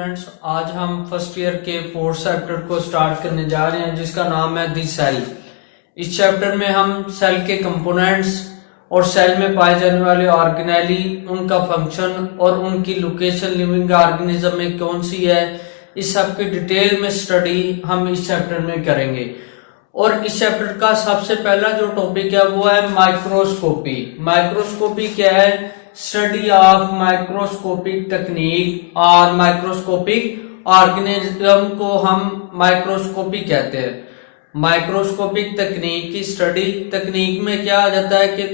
Students, आज हम first year के फोर्थ चैप्टर को स्टार्ट करने जा रहे हैं जिसका नाम है दी सेल। इस चैप्टर में हम सेल के कंपोनेंट्स और सेल में पाए जाने वाले ऑर्गेनेली, उनका फंक्शन और उनकी लोकेशन लिविंग ऑर्गेनिज्म में कौन सी है, इस सब की डिटेल में स्टडी हम इस चैप्टर में करेंगे। और इस चैप्टर का सबसे पहला जो टॉपिक है वो है माइक्रोस्कोपी। माइक्रोस्कोपी क्या है? स्टडी ऑफ माइक्रोस्कोपिक टेक्निक और माइक्रोस्कोपिक ऑर्गेनिज्म को हम माइक्रोस्कोपी कहते हैं। माइक्रोस्कोपिक तकनीक की स्टडी, तकनीक में क्या आ जाता है कि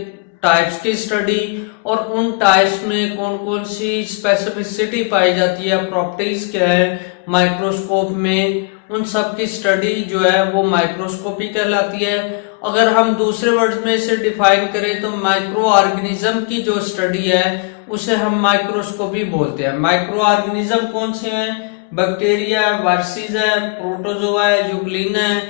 टाइप्स की स्टडी और उन टाइप्स में कौन कौन सी स्पेसिफिसिटी पाई जाती है, प्रॉपर्टीज क्या है माइक्रोस्कोप में, उन सब की स्टडी जो है वो माइक्रोस्कोपी कहलाती है। अगर हम दूसरे वर्ड्स में इसे डिफाइन करें तो माइक्रो ऑर्गेनिज्म की जो स्टडी है उसे हम माइक्रोस्कोपी बोलते हैं। माइक्रो ऑर्गेनिज्म कौन से हैं? बैक्टीरिया है, वायरसेस है, प्रोटोजोआ है, यूग्लिन है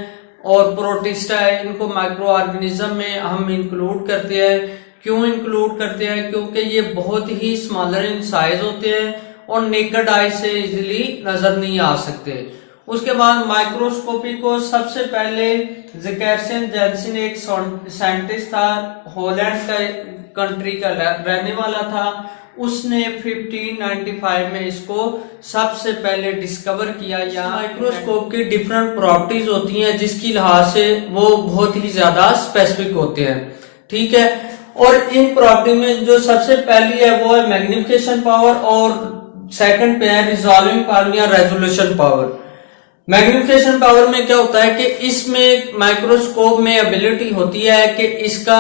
और प्रोटिस्टा है। इनको माइक्रो ऑर्गेनिज्म में हम इंक्लूड करते हैं। क्यों इंक्लूड करते हैं? क्योंकि ये बहुत ही स्मॉलर इन साइज होते हैं और नेकेड आई से इजीली नजर नहीं आ सकते। उसके बाद माइक्रोस्कोपी को सबसे पहले ज़ेकर्सन जेन्सेन एक साइंटिस्ट था, हॉलैंड का कंट्री का रहने वाला था। उसने 1595 में इसको सबसे पहले डिस्कवर किया। यहाँ माइक्रोस्कोप की डिफरेंट प्रॉपर्टीज होती हैं जिसकी लिहाज से वो बहुत ही ज्यादा स्पेसिफिक होते हैं, ठीक है। और इन प्रॉपर्टी में जो सबसे पहली है वो है मैग्निफिकेशन पावर और सेकंड पे है रिजॉल्विंग पावर या रेजोल्यूशन पावर। मैग्निफिकेशन पावर में क्या होता है कि इसमें माइक्रोस्कोप में एबिलिटी होती है कि इसका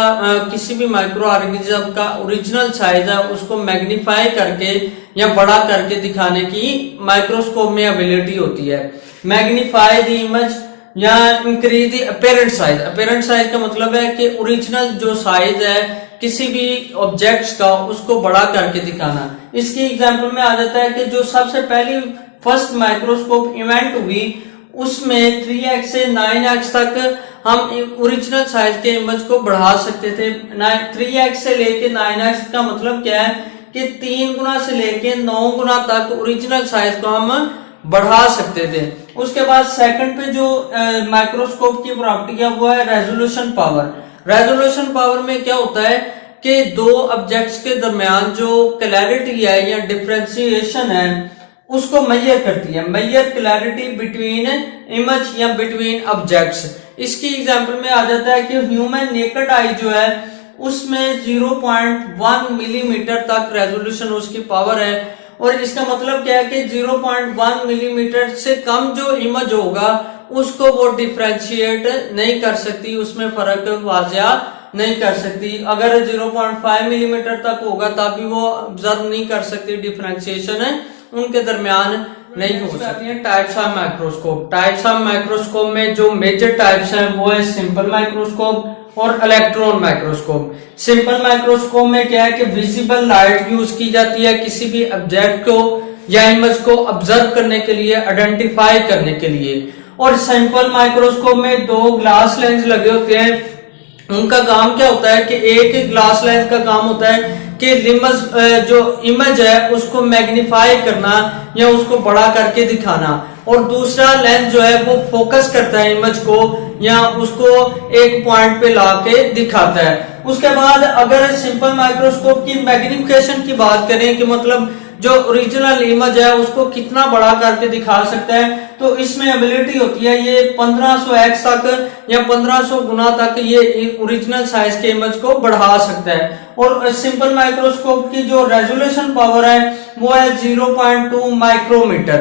किसी भी माइक्रो ऑर्गेनिज्म का ओरिजिनल साइज है उसको मैग्नीफाई करके या बड़ा करके दिखाने की माइक्रोस्कोप में एबिलिटी होती है। मैग्नीफाई द इमेज या increase the apparent size. Apparent size का मतलब है कि ओरिजिनल जो साइज है किसी भी ऑब्जेक्ट्स का उसको बड़ा करके दिखाना। इसकी एग्जांपल में आ जाता है कि जो सबसे पहली फर्स्ट माइक्रोस्कोप इवेंट हुई उसमें 3x से 9x तक हम ओरिजिनल साइज के इमेज को बढ़ा सकते थे। 3x से लेके 9x का मतलब क्या है कि 3 गुना से लेके 9 गुना तक ओरिजिनल साइज को हम बढ़ा सकते थे। उसके बाद सेकंड पे जो माइक्रोस्कोप की प्रॉपर्टी है वो है रेजोल्यूशन पावर। रेजोल्यूशन पावर में क्या होता है कि दो ऑब्जेक्ट्स के दरमियान जो क्लैरिटी है या डिफरेंशिएशन है उसको मेजर करती है। मेजर क्लैरिटी बिटवीन इमेज या बिटवीन ऑब्जेक्ट्स। इसकी एग्जांपल में आ जाता है कि ह्यूमन नेकेड आई जो है उसमें 0.1 मिलीमीटर तक रेजोल्यूशन उसकी पावर है। और इसका मतलब क्या है कि 0.1 मिलीमीटर से कम जो इमेज होगा उसको वो डिफरेंशिएट नहीं कर सकती, उसमें फर्क वाजिया नहीं कर सकती। अगर 0.5 मिलीमीटर तक होगा तब भी वो ऑब्जर्व नहीं कर सकती, डिफरेंशिएशन है उनके दरमियान नहीं हो सकती है। Types of microscope. Types of microscope में जो मेजर टाइप्स हैं वो है सिंपल माइक्रोस्कोप और इलेक्ट्रॉन माइक्रोस्कोप। सिंपल माइक्रोस्कोप में क्या है कि विजिबल लाइट यूज की जाती है किसी भी ऑब्जेक्ट को या इमेज को ऑब्जर्व करने के लिए, आइडेंटिफाई करने के लिए। और सिंपल माइक्रोस्कोप में 2 ग्लास लेंस लगे होते हैं। उनका काम क्या होता है कि एक ग्लास लेंस का काम होता है कि जो इमेज है उसको मैग्नीफाई करना या उसको बड़ा करके दिखाना, और दूसरा लेंस जो है वो फोकस करता है इमेज को या उसको एक पॉइंट पे लाके दिखाता है। उसके बाद अगर सिंपल माइक्रोस्कोप की मैग्निफिकेशन की बात करें कि मतलब जो ओरिजिनल इमेज है उसको कितना बड़ा करके दिखा सकता है, तो इसमें एबिलिटी होती है ये 1500x तक या 1500 गुना तक ये ओरिजिनल साइज के इमेज को बढ़ा सकता है। और सिंपल माइक्रोस्कोप की जो रेजोल्यूशन पावर है वो है 0.2 माइक्रोमीटर।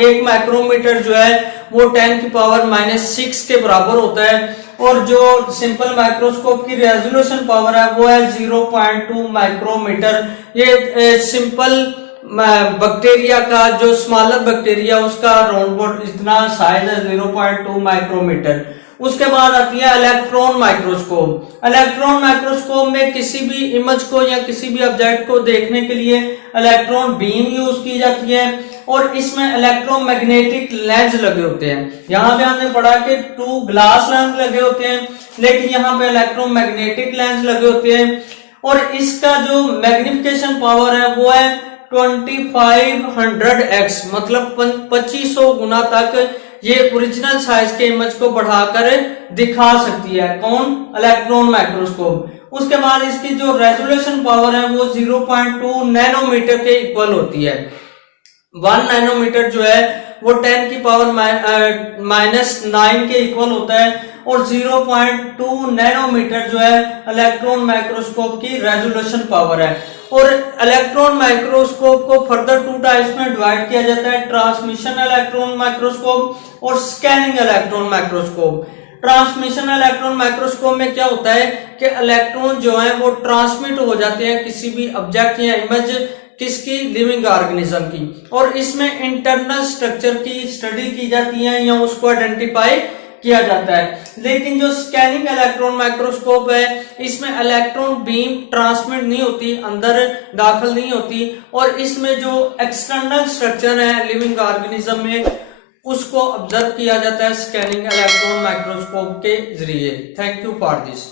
एक माइक्रोमीटर जो है वो 10 की पावर -6 के बराबर होता है। और जो सिंपल माइक्रोस्कोप की रेजोल्यूशन पावर है वो है 0.2 माइक्रोमीटर। ये सिंपल बैक्टीरिया का जो स्मॉलर बैक्टीरिया उसका राउंड इतना साइज है 0.2 माइक्रोमीटर। उसके बाद आती है इलेक्ट्रॉन माइक्रोस्कोप। इलेक्ट्रॉन माइक्रोस्कोप में किसी भी इमेज को या किसी भी ऑब्जेक्ट को देखने के लिए इलेक्ट्रॉन बीम यूज की जाती है और इसमें इलेक्ट्रोमैग्नेटिक लेंस लगे होते हैं। यहाँ पे हमने पढ़ा कि 2 ग्लास लेंस लगे होते हैं, लेकिन यहाँ पे इलेक्ट्रोमैग्नेटिक लेंस लगे होते हैं। और इसका जो मैग्निफिकेशन पावर है वो है 2500x मतलब 2500 गुना तक ये ओरिजिनल साइज के इमेज को बढ़ाकर दिखा सकती है। कौन? Electron microscope. उसके बाद इसकी जो रेजोल्यूशन पावर है वो 0.2 नैनोमीटर के इक्वल होती है। 1 नैनोमीटर जो है वो 10 की पावर -9 के इक्वल होता है और 0.2 नैनोमीटर जो है इलेक्ट्रॉन माइक्रोस्कोप की रेजोल्यूशन पावर है। और इलेक्ट्रॉन माइक्रोस्कोप को फर्दर 2 टाइप्स में डिवाइड किया जाता है, ट्रांसमिशन इलेक्ट्रॉन माइक्रोस्कोप और scanning electron microscope. Transmission electron microscope में क्या होता है कि इलेक्ट्रॉन जो है वो ट्रांसमिट हो जाते हैं किसी भी ऑब्जेक्ट या इमेज किसकी? लिविंग ऑर्गेनिज्म की, और इसमें इंटरनल स्ट्रक्चर की स्टडी की जाती है या उसको आइडेंटिफाई किया जाता है। लेकिन जो स्कैनिंग इलेक्ट्रॉन माइक्रोस्कोप है इसमें इलेक्ट्रॉन बीम ट्रांसमिट नहीं होती, अंदर दाखिल नहीं होती, और इसमें जो एक्सटर्नल स्ट्रक्चर है लिविंग ऑर्गेनिज्म में उसको ऑब्जर्व किया जाता है स्कैनिंग इलेक्ट्रॉन माइक्रोस्कोप के जरिए। Thank you for this.